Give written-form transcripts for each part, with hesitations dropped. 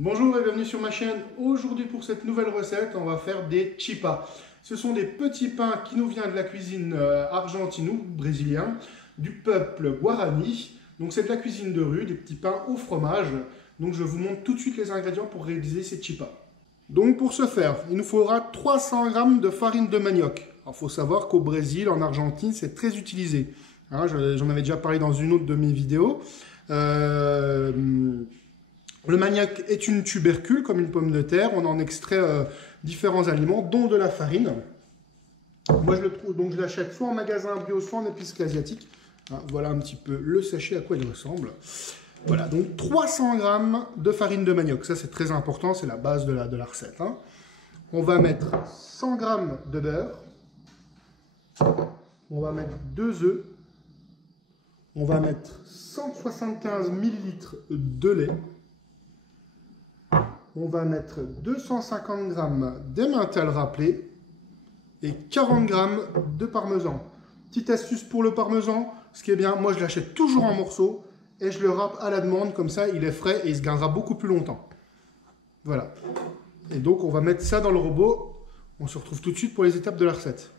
Bonjour et bienvenue sur ma chaîne. Aujourd'hui pour cette nouvelle recette, on va faire des chipas. Ce sont des petits pains qui nous viennent de la cuisine argentine ou brésilienne, du peuple Guarani. Donc c'est de la cuisine de rue, des petits pains au fromage. Donc je vous montre tout de suite les ingrédients pour réaliser ces chipas. Donc pour ce faire, il nous faudra 300 g de farine de manioc. Il faut savoir qu'au Brésil, en Argentine, c'est très utilisé. Hein, j'en avais déjà parlé dans une autre de mes vidéos. Le manioc est une tubercule, comme une pomme de terre. On en extrait différents aliments, dont de la farine. Moi, je le trouve, donc je l'achète soit en magasin bio, soit en épicerie asiatique. Hein, voilà un petit peu le sachet à quoi il ressemble. Voilà, donc 300 g de farine de manioc. Ça, c'est très important, c'est la base de la recette. Hein. On va mettre 100 g de beurre. On va mettre 2 œufs. On va mettre 175 ml de lait. On va mettre 250 g d'emmental râpé et 40 g de parmesan. Petite astuce pour le parmesan, ce qui est bien, moi je l'achète toujours en morceaux et je le râpe à la demande, comme ça il est frais et il se gardera beaucoup plus longtemps. Voilà. Et donc on va mettre ça dans le robot. On se retrouve tout de suite pour les étapes de la recette.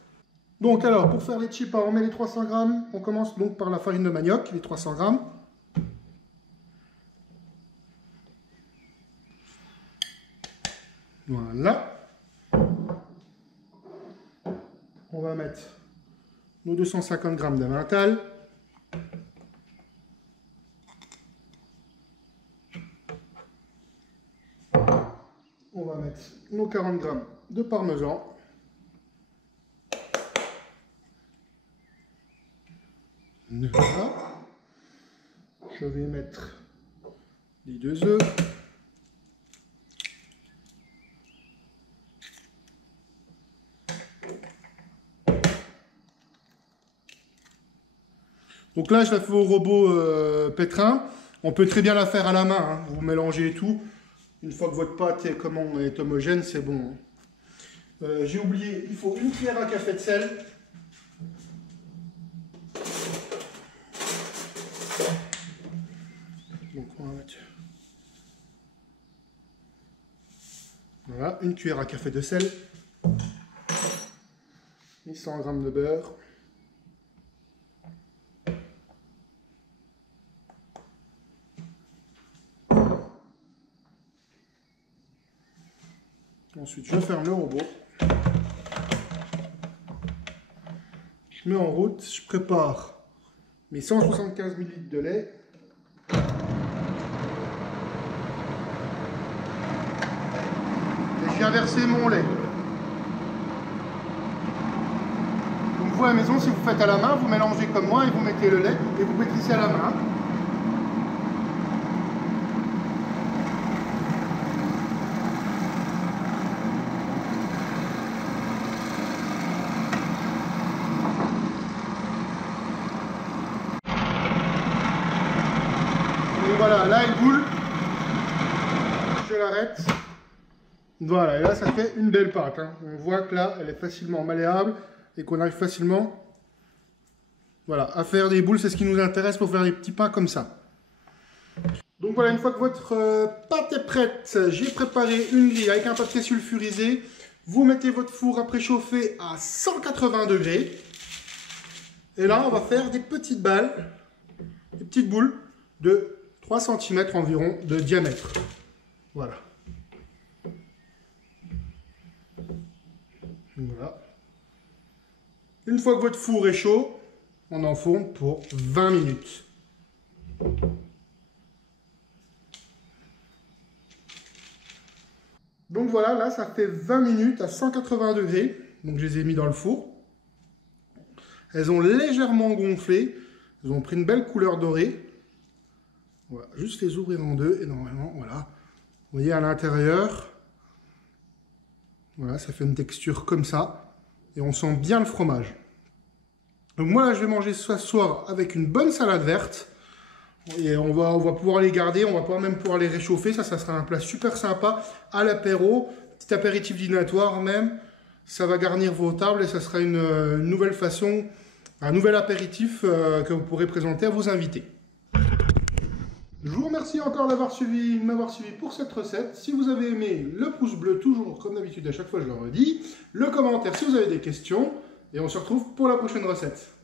Donc alors, pour faire les chipas, on met les 300 g. On commence donc par la farine de manioc, les 300 g. Voilà. On va mettre nos 250 g d'emmental. On va mettre nos 40 g de parmesan. Voilà. Je vais mettre les 2 œufs. Donc là, je la fais au robot pétrin. On peut très bien la faire à la main. Hein. Vous mélangez tout. Une fois que votre pâte est homogène, c'est bon. Hein. J'ai oublié, il faut une cuillère à café de sel. Donc on va mettre... Voilà, une cuillère à café de sel. Et 100 g de beurre. Ensuite, je ferme le robot. Je mets en route, je prépare mes 175 ml de lait. Et je viens verser mon lait. Donc vous à la maison, si vous faites à la main, vous mélangez comme moi et vous mettez le lait et vous pétrissez à la main. Et voilà, là elle boule. Je l'arrête. Voilà, et là ça fait une belle pâte. Hein. On voit que là, elle est facilement malléable et qu'on arrive facilement à faire des boules. C'est ce qui nous intéresse pour faire des petits pains comme ça. Donc voilà, une fois que votre pâte est prête, j'ai préparé une grille avec un papier sulfurisé. Vous mettez votre four à préchauffer à 180 degrés. Et là, on va faire des petites balles, des petites boules de 3 cm environ de diamètre. Voilà. Voilà. Une fois que votre four est chaud, on enfourne pour 20 minutes. Donc voilà, là ça fait 20 minutes à 180 degrés. Donc je les ai mis dans le four. Elles ont légèrement gonflé. Elles ont pris une belle couleur dorée. Voilà, juste les ouvrir en deux et normalement, voilà. Vous voyez à l'intérieur, voilà, ça fait une texture comme ça. Et on sent bien le fromage. Donc moi, là, je vais manger ce soir avec une bonne salade verte. Et on va pouvoir les garder, on va pouvoir même pouvoir les réchauffer. Ça sera un plat super sympa à l'apéro, petit apéritif dînatoire même. Ça va garnir vos tables et ça sera une nouvelle façon, un nouvel apéritif que vous pourrez présenter à vos invités. Je vous remercie encore de m'avoir suivi pour cette recette. Si vous avez aimé, le pouce bleu, toujours comme d'habitude, à chaque fois je le redis. Le commentaire si vous avez des questions. Et on se retrouve pour la prochaine recette.